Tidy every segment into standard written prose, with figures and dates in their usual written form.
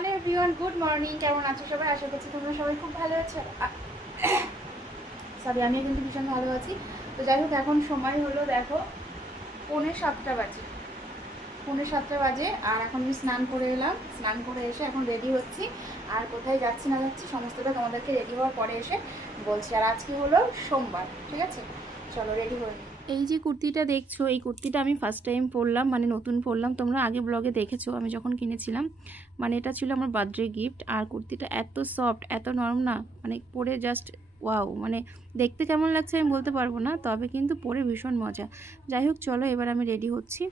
Hello everyone, good morning. কেমন আছো সবাই? আশা করছি তোমরা সবাই খুব ভালো আছো। সরি, আমিও কিন্তু ভীষণ ভালো আছি। তো যাই হোক, এখন সময় হলো দেখো 6:45 বাজে। 6:45 বাজে আর এখন আমি স্নান করে এলাম। স্নান করে এসে এখন রেডি হচ্ছি। আর কোথায় যাচ্ছি না যাচ্ছি সমস্তটা তোমাদেরকে রেডি হওয়ার পরে এসে বলছি। আর আজকে হলো সোমবার, ঠিক আছে? চলো রেডি হয়ে নিই। এই যে কুর্তিটা দেখছো, এই কুর্তিটা আমি ফার্স্ট টাইম পরলাম, মানে নতুন পরলাম। তোমরা আগে ব্লগে দেখেছো আমি যখন কিনেছিলাম, মানে এটা ছিল আমার বার্থডে গিফট। আর কুর্তিটা এত সফট, এত নরম না, মানে পরে জাস্ট ওয়াও। মানে দেখতে কেমন লাগছে আমি বলতে পারবো না, তবে কিন্তু পরে ভীষণ মজা। যাই হোক, চলো এবার আমি রেডি হচ্ছি।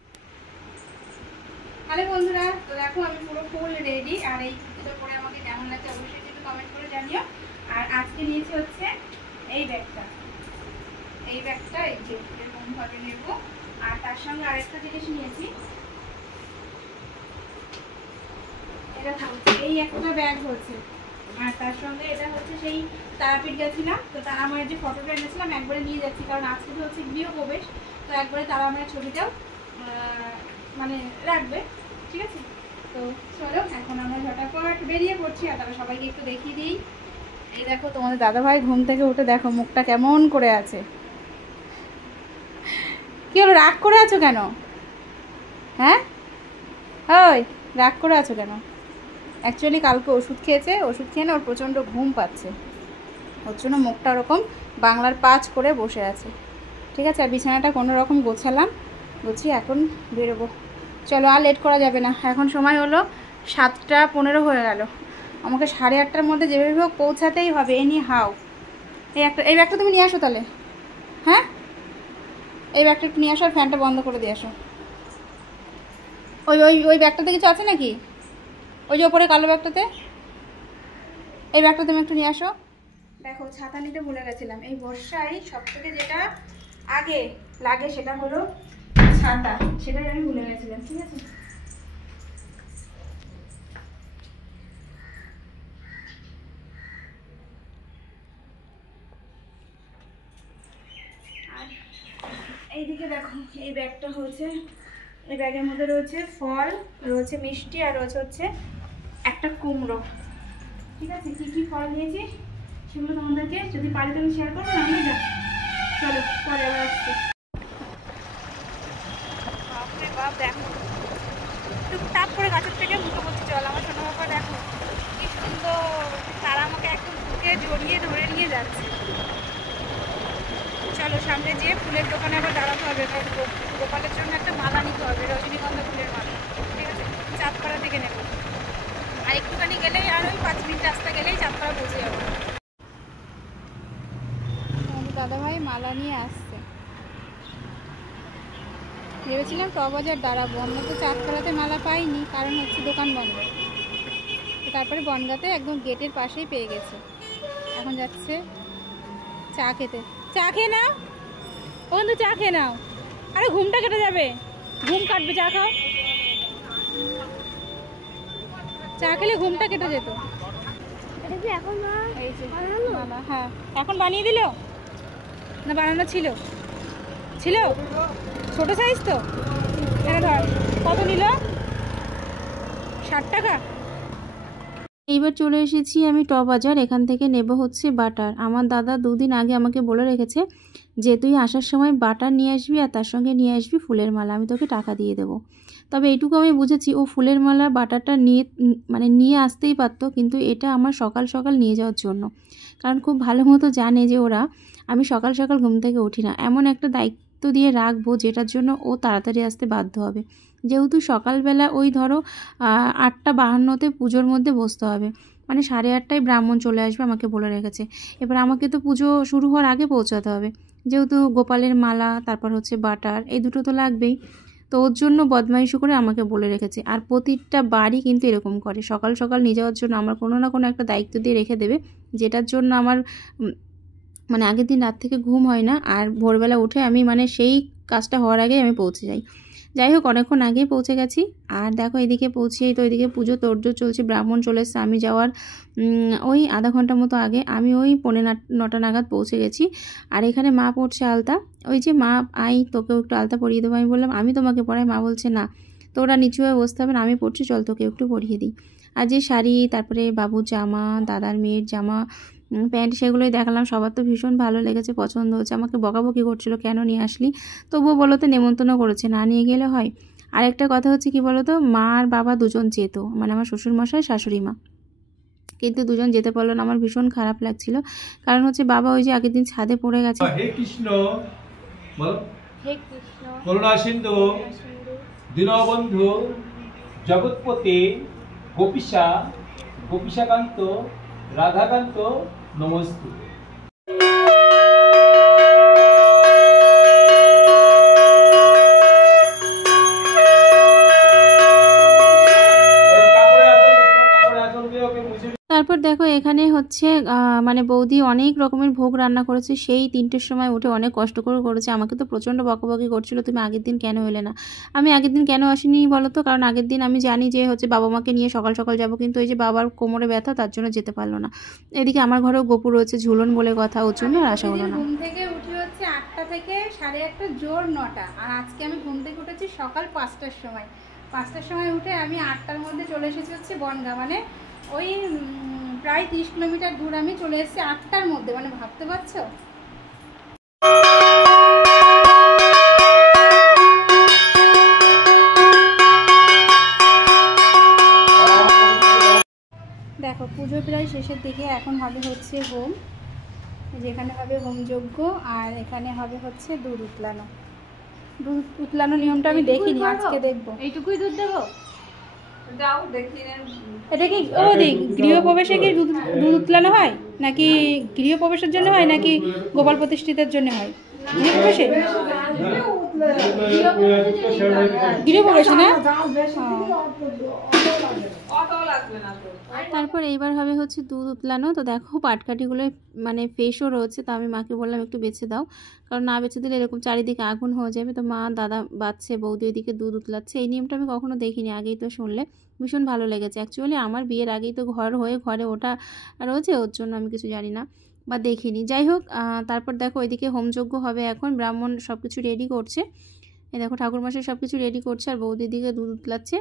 হ্যালো বন্ধুরা, তো দেখো আমি পুরো ফুল রেডি। আর এই কুর্তিটা পরে আমাকে কেমন লাগছে অবশ্যই একটু কমেন্ট করে জানিও। আর আজকে নিয়েছি হচ্ছে এই ব্যাগটা। এই ব্যাগটা এই যে এরকম ভাবে নেব। আর তার সঙ্গে আরেকটা জিনিস নিয়েছি, এটা হচ্ছে এই একটা ব্যাগ হচ্ছে। আর তার সঙ্গে এটা হচ্ছে সেই তারাপীঠ গেছিলাম, তো তারা মায়ের যে ফটোটা এনেছিলাম একবারে নিয়ে যাচ্ছি, কারণ আজকে তো হচ্ছে গৃহপ্রবেশ। তো একবারে তারা মায়ের ছবিটাও মানে রাখবে, ঠিক আছে? তো চলো এখন আমরা ঝটাপট বেরিয়ে পড়ছি। আর তারা সবাইকে একটু দেখিয়ে দিই। এই দেখো তোমাদের দাদাভাই ঘুম থেকে উঠে দেখো মুখটা কেমন করে আছে। কি হলো, রাগ করে আছো কেন? হ্যাঁ ওই রাগ করে আছো কেন? অ্যাকচুয়ালি কালকে ওষুধ খেয়েছে, ওষুধ খেয়ে না ওর প্রচণ্ড ঘুম পাচ্ছে, ওর জন্য মুখটা ওরকম বাংলার পাঁচ করে বসে আছে, ঠিক আছে? আর বিছানাটা কোনো রকম গোছালাম, গুছিয়ে এখন বেরোবো। চলো আর লেট করা যাবে না। এখন সময় হলো 7:15 হয়ে গেল। আমাকে 8:30টার মধ্যে যেভাবে হোক পৌঁছাতেই হবে। এনি হাও এই ব্যাগটা তুমি নিয়ে আসো তাহলে। হ্যাঁ, এই ব্যাগটা একটু নিয়ে আসো আর ফ্যানটা বন্ধ করে দিয়ে আসো। ওই ওই ওই ব্যাগটাতে কিছু আছে নাকি? ওই যে ওপরে কালো ব্যাগটাতে, এই ব্যাগটা তুমি একটু নিয়ে আসো। দেখো ছাতা নিতে ভুলে গেছিলাম। এই বর্ষায় সবথেকে যেটা আগে লাগে সেটা হলো ছাতা, সেটাই আমি ভুলে গেছিলাম, ঠিক আছে? আর এইদিকে দেখো এই ব্যাগটা হচ্ছে, এই ব্যাগের মধ্যে রয়েছে ফল, রয়েছে মিষ্টি, আর রয়েছে হচ্ছে একটা কুমড়ো, ঠিক আছে? কী কী ফল নিয়েছি সেগুলো তোমাদেরকে যদি পারি তুমি শেয়ার করবো, না নিয়ে যাও। চলো পরে আবার আসছি। বাপরে বাপ, দেখো টুকটাক করে গাছের থেকে মুখে পড়ছে জল। আমার সোনা বাবা দেখো কি সুন্দর, তারা আমাকে একদম বুকে জড়িয়ে ধরে নিয়ে যাচ্ছে। চলো সামনে যেয়ে ফুলের দোকানে আবার দাঁড়াতে হবে, কারণ গোপালের জন্য একটা মালা নিতে হবে, রজনীগন্ধা ফুলের মালা, ঠিক আছে? চাঁদপাড়া থেকে নেব। আর একটুখানি গেলেই, আর ওই 5 মিনিট রাস্তা গেলেই চাঁদপাড়া পৌঁছে যাবো। দাদাভাই মালা নিয়ে আসছে। ভেবেছিলাম টবাজার দাঁড়াবো, আমরা তো চাঁদপাড়াতে মালা পাইনি, কারণ হচ্ছে দোকান বন্ধ। তারপরে বনগাঁতে একদম গেটের পাশেই পেয়ে গেছে। এখন যাচ্ছে চা খেতে। চা খেয়ে নাও বন্ধু, চা খেয়ে নাও। আরে ঘুমটা কেটে যাবে, ঘুম কাটবে, চা খাও। চা খেলে ঘুমটা কেটে যেত। এই যে মালা, হ্যাঁ এখন বানিয়ে দিল না? বানানো ছিল ছিল ছোট সাইজ তো। এখানে ধর, কত নিল? 60 টাকা। এইবার চলে এসেছি আমি টবাজার। এখান থেকে নেব হচ্ছে বাটার। আমার দাদা 2 দিন আগে আমাকে বলে রেখেছে যে তুই আসার সময় বাটার নিয়ে আসবি আর তার সঙ্গে নিয়ে আসবি ফুলের মালা, আমি তোকে টাকা দিয়ে দেবো। তবে এইটুকু আমি বুঝেছি, ও ফুলের মালা বাটারটা নিয়ে আসতেই পারতো, কিন্তু এটা আমার সকাল সকাল নিয়ে যাওয়ার জন্য। কারণ খুব ভালো মতো জানে যে ওরা আমি সকাল সকাল ঘুম থেকে উঠি না। এমন একটা দায়িত্ব দিয়ে রাখবো যেটার জন্য ও তাড়াতাড়ি আসতে বাধ্য হবে। যেহেতু সকালবেলা ওই ধরো 8:52-তে পুজোর মধ্যে বসতে হবে, মানে 8:30টায় ব্রাহ্মণ চলে আসবে আমাকে বলে রেখেছে। এবার আমাকে তো পুজো শুরু হওয়ার আগে পৌঁছাতে হবে, যেহেতু গোপালের মালা তারপর হচ্ছে বাটার, এই দুটো তো লাগবেই। তো ওর জন্য বদমাইশি করে আমাকে বলে রেখেছে। আর প্রতিটা বাড়ি কিন্তু এরকম করে, সকাল সকাল নিয়ে যাওয়ার জন্য আমার কোনো না কোনো একটা দায়িত্ব দিয়ে রেখে দেবে, যেটার জন্য আমার মানে আগের দিন রাত থেকে ঘুম হয় না। আর ভোরবেলা উঠে আমি মানে সেই কাজটা হওয়ার আগেই আমি পৌঁছে যাই। যাই হোক, অনেকক্ষণ আগেই পৌঁছে গেছি। আর দেখো এদিকে পৌঁছেই তো এদিকে পুজো তোড়জোড় চলছে, ব্রাহ্মণ চলে এসছে। আমি যাওয়ার ওই আধা ঘন্টা মতো আগে, আমি ওই 9:45 নাগাদ পৌঁছে গেছি। আর এখানে মা পড়ছে আলতা। ওই যে মা আই তোকেও একটু আলতা পরিয়ে দেবো, আমি বললাম আমি তোমাকে পড়াই। মা বলছে না, তো ওরা নিচু হয়ে বসতে হবে না, আমি পড়ছি, চল তোকে একটু পরিয়ে দিই। আর যে শাড়ি, তারপরে বাবুর জামা, দাদার মেয়ের জামা, প্যান্ট, সেগুলোই দেখালাম। সবার তো ভীষণ ভালো লেগেছে, পছন্দ হচ্ছে। আমাকে বকাবকি করছিল কেন নিয়ে আসলি, তবুও বলো তো নেমন্তন্ন করেছে, না নিয়ে গেলে হয়। আরেকটা কথা হচ্ছে কি বলো তো, মা আর বাবা দুজন যেত, মানে আমার শ্বশুরমশাই শাশুড়ি মা, কিন্তু দুজন যেতে পারলো না। আমার ভীষণ খারাপ লাগছিল, কারণ হচ্ছে বাবা ওই যে আগের দিন ছাদে পড়ে গেছে। হে কৃষ্ণ বল, হে কৃষ্ণ করুণা সিন্ধু দীনবন্ধু জগৎপতি গোপীশা গোপীশাকান্ত রাধাকান্ত নমস্তে। তারপর দেখো এখানে হচ্ছে মানে বৌদি অনেক রকমের ভোগ রান্না করেছে, সেই 3টের সময় উঠে অনেক কষ্ট করে করেছে। আমাকে তো প্রচণ্ড বকাবকি করছিল, তুমি আগের দিন কেন এলে না। আমি আগের দিন কেন আসিনি বলো তো, কারণ আগের দিন আমি জানি যে হচ্ছে বাবা মাকে নিয়ে সকাল সকাল যাব, কিন্তু ওই যে বাবার কোমরে ব্যথা, তার জন্য যেতে পারলো না। এদিকে আমার ঘরেও গোপু রয়েছে, ঝুলন বলে কথা, ওর জন্য আর আসা হলো না। ঘুম থেকে উঠে হচ্ছে 8টা থেকে 8:30 জোর 9টা, আর আজকে আমি ঘুম থেকে উঠেছি সকাল 5টার সময়। 5টার সময় উঠে আমি 8টার মধ্যে চলে এসেছি হচ্ছে বনগা, মানে ওই প্রায় 30 কিলোমিটার দূর আমি চলে এসেছি 8টার মধ্যে, মানে ভাবতে পারছো। দেখো পুজো প্রায় শেষের দিকে, এখন হবে হচ্ছে হোম, যেখানে হবে হোমযজ্ঞ, আর এখানে হবে হচ্ছে দুধ উতলানো। দুধ উতলানো নিয়মটা আমি দেখিনি, আজকে দেখবো। এইটুকুই দুধ দেবো, যাও দেখি। এটা কি ও দেখ, গৃহপ্রবেশে কি দুধ উতলানো হয়, নাকি গৃহপ্রবেশের জন্য হয়, নাকি গোপাল প্রতিষ্ঠিতের জন্য হয়? গৃহপ্রবেশে, গৃহপ্রবেশে না। তারপর এইবার হবে হচ্ছে দুধ উতলানো। তো দেখো পাটকাঠিগুলো মানে ফ্রেশও রয়েছে, তো আমি মাকে বললাম একটু বেছে দাও, কারণ না বেছে দিলে এরকম চারিদিকে আগুন হয়ে যাবে। তো মা দাদা বাচ্ছে, বৌদি ওইদিকে দুধ উতলাচ্ছে। এই নিয়মটা আমি কখনো দেখিনি, আগেই তো শুনলে, ভীষণ ভালো লেগেছে। অ্যাকচুয়ালি আমার বিয়ের আগেই তো ঘরে ওটা রয়েছে, ওর জন্য আমি কিছু জানি না বা দেখিনি। যাই হোক, তারপর দেখো ওইদিকে হোমযজ্ঞ হবে এখন, ব্রাহ্মণ সব কিছু রেডি করছে। এই দেখো ঠাকুরমশাই সব কিছু রেডি করছে, আর বৌদির দিকে দুধ উতলাচ্ছে।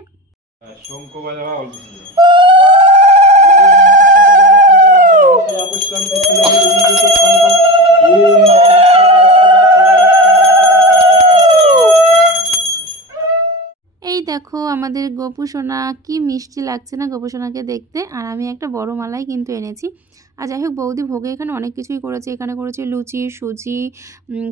এই দেখো আমাদের গোপু সোনা, কি মিষ্টি লাগছে না গোপু সোনাকে দেখতে। আর আমি একটা বড় মালাই কিন্তু এনেছি। আর যাই হোক, বৌদি ভোগে এখানে অনেক কিছুই করেছে। এখানে করেছে লুচি, সুজি,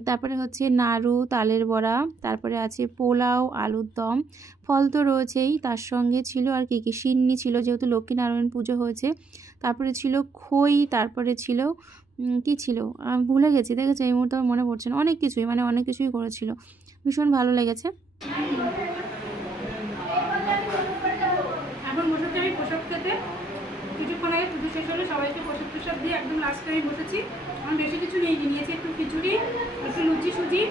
তারপরে হচ্ছে নাড়ু, তালের বড়া, তারপরে আছে পোলাও, আলুর দম, ফল তো রয়েছেই, তার সঙ্গে ছিল আর কি সিন্নি ছিল, যেহেতু লক্ষ্মীনারায়ণ পুজো হয়েছে। তারপরে ছিল খই, তারপরে ছিল কি ছিল ভুলে গেছি, দেখেছি এই মুহূর্তে আমার মনে পড়ছে না। অনেক কিছুই, মানে অনেক কিছুই করেছিল, ভীষণ ভালো লেগেছে। এখন বসেছি আমি প্রসাদ খেতে, কিছুক্ষণ আগে পুজো শেষ হলো, সবাইকে প্রসাদ দিয়ে একদম লাস্টে আমি বসেছি। আমি বেশি কিছু নিয়েছি, একটু খিচুড়ি, একটু লুচি সুজি,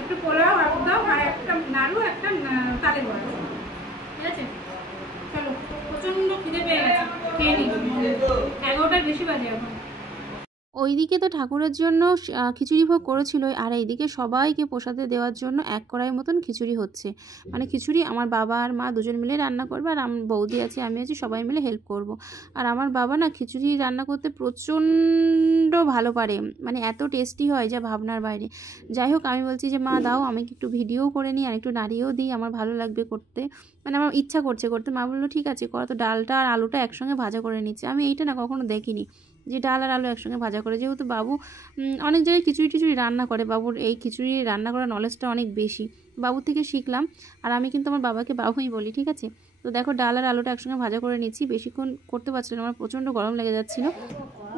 একটু পোলাও, আলুর দম, আর একটা নাড়ু, একটা তালের বড়া। ঠিক আছে, চলো, প্রচণ্ড খিদে পেয়ে গেছে, খেয়ে নিই। 11টার বেশি বাজে এখন। ওইদিকে তো ঠাকুরের জন্য খিচুড়ি ভোগ করেছিল, আর এইদিকে সবাইকে প্রসাদে দেওয়ার জন্য 1 কড়াই মতন খিচুড়ি হচ্ছে। মানে খিচুড়ি আমার বাবা আর মা দুজন মিলে রান্না করবে, আর আমার বৌদি আছে, আমি আছি, সবাই মিলে হেল্প করব। আর আমার বাবা না খিচুড়ি রান্না করতে প্রচণ্ড ভালো পারে, মানে এত টেস্টি হয় যা ভাবনার বাইরে। যাই হোক, আমি বলছি যে মা দাও, আমি একটু ভিডিও করে নিই আর একটু নাড়িয়েও দিই, আমার ভালো লাগবে করতে, মানে আমার ইচ্ছা করছে করতে। মা বললো ঠিক আছে কর। তো ডালটা আর আলুটা একসঙ্গে ভাজা করে নিচ্ছে। আমি এইটা না কখনো দেখিনি যে ডাল আর আলু একসঙ্গে ভাজা করে, যেহেতু বাবু অনেক জায়গায় খিচুড়ি রান্না করে, বাবুর এই খিচুড়ি রান্না করার নলেজটা অনেক বেশি, বাবুর থেকে শিখলাম। আর আমি কিন্তু আমার বাবাকে বাবুই বলি, ঠিক আছে। তো দেখো ডাল আর আলুটা একসঙ্গে ভাজা করে নিচ্ছি, বেশিক্ষণ করতে পারছিলাম, আমার প্রচণ্ড গরম লেগে যাচ্ছিল।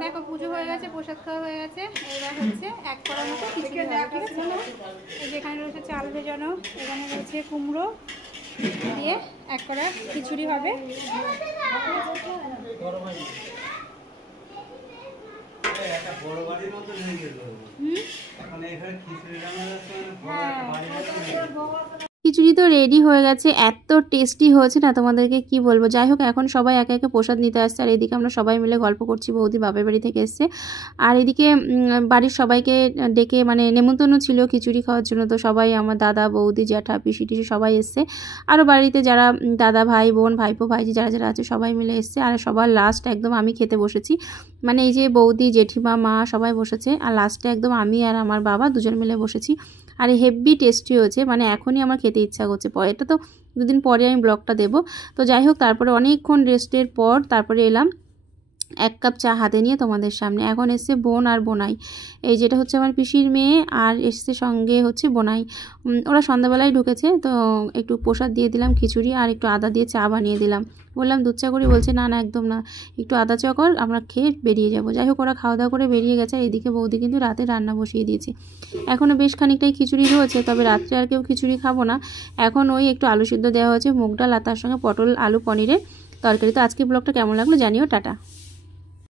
দেখো পুজো হয়ে গেছে, প্রসাদ খাওয়া হয়ে গেছে, এবার হচ্ছে 1 কড়া মতো খিচুড়ি হবে, ঠিক আছে। যেখানে রয়েছে চাল ভেজানো, এখানে রয়েছে কুমড়ো দিয়ে 1 কড়া খিচুড়ি হবে। একটা বড় বাড়ির মতো হয়ে গেল এখন, এখানে খিচুড়ি রান্না খিচুড়ি তো রেডি হয়ে গেছে, এত টেস্টি হয়েছে না তোমাদেরকে কি বলবো। যাই হোক এখন সবাই একে একে প্রসাদ নিতে আসছে, আর এদিকে আমরা সবাই মিলে গল্প করছি। বৌদি বাপের বাড়ি থেকে এসছে, আর এদিকে বাড়ির সবাইকে ডেকে মানে নেমন্তন্ন ছিল খিচুড়ি খাওয়ার জন্য। তো সবাই আমার দাদা বৌদি জ্যাঠা পিসি টিসি সবাই এসছে, আরও বাড়িতে যারা দাদা ভাই বোন ভাইপো ভাইজি যারা যারা আছে সবাই মিলে এসছে। আর সবার লাস্ট একদম আমি খেতে বসেছি, মানে এই যে বৌদি জেঠিমা মা সবাই বসেছে, আর লাস্টে একদম আমি আর আমার বাবা দুজন মিলে বসেছি। আর হেভি টেস্টি হয়েছে, মানে এখনই আমার খেতে ইচ্ছা করছে। এটা তো দুদিন পরে আমি ব্লগটা দেবো। তো যাই হোক তারপরে অনেকক্ষণ রেস্টের পর তারপরে এলাম 1 কাপ চা হাতে নিয়ে তোমাদের সামনে। এখন এসছে বোন আর বোনাই, এই যেটা হচ্ছে আমার পিসির মেয়ে, আর এসছে সঙ্গে হচ্ছে বোনাই। ওরা সন্ধ্যাবেলায় ঢুকেছে, তো একটু প্রসাদ দিয়ে দিলাম খিচুড়ি, আর একটু আদা দিয়ে চা বানিয়ে দিলাম। বললাম দুধ চা করি, বলছে না না একদম না, একটু আদা চা কর, আমরা খেয়ে বেরিয়ে যাব। যাই হোক ওরা খাওয়া দাওয়া করে বেরিয়ে গেছে। আর এদিকে বৌদি কিন্তু রাতে রান্না বসিয়ে দিয়েছে। এখনও বেশ খানিকটাই খিচুড়ি রয়েছে, তবে রাত্রে আর কেউ খিচুড়ি খাবো না। এখন ওই একটু আলু সিদ্ধ দেওয়া হয়েছে, মুগ ডাল, আর তার সঙ্গে পটল আলু পনিরের তরকারি। তো আজকে ব্লগটা কেমন লাগলো জানিও, টাটা।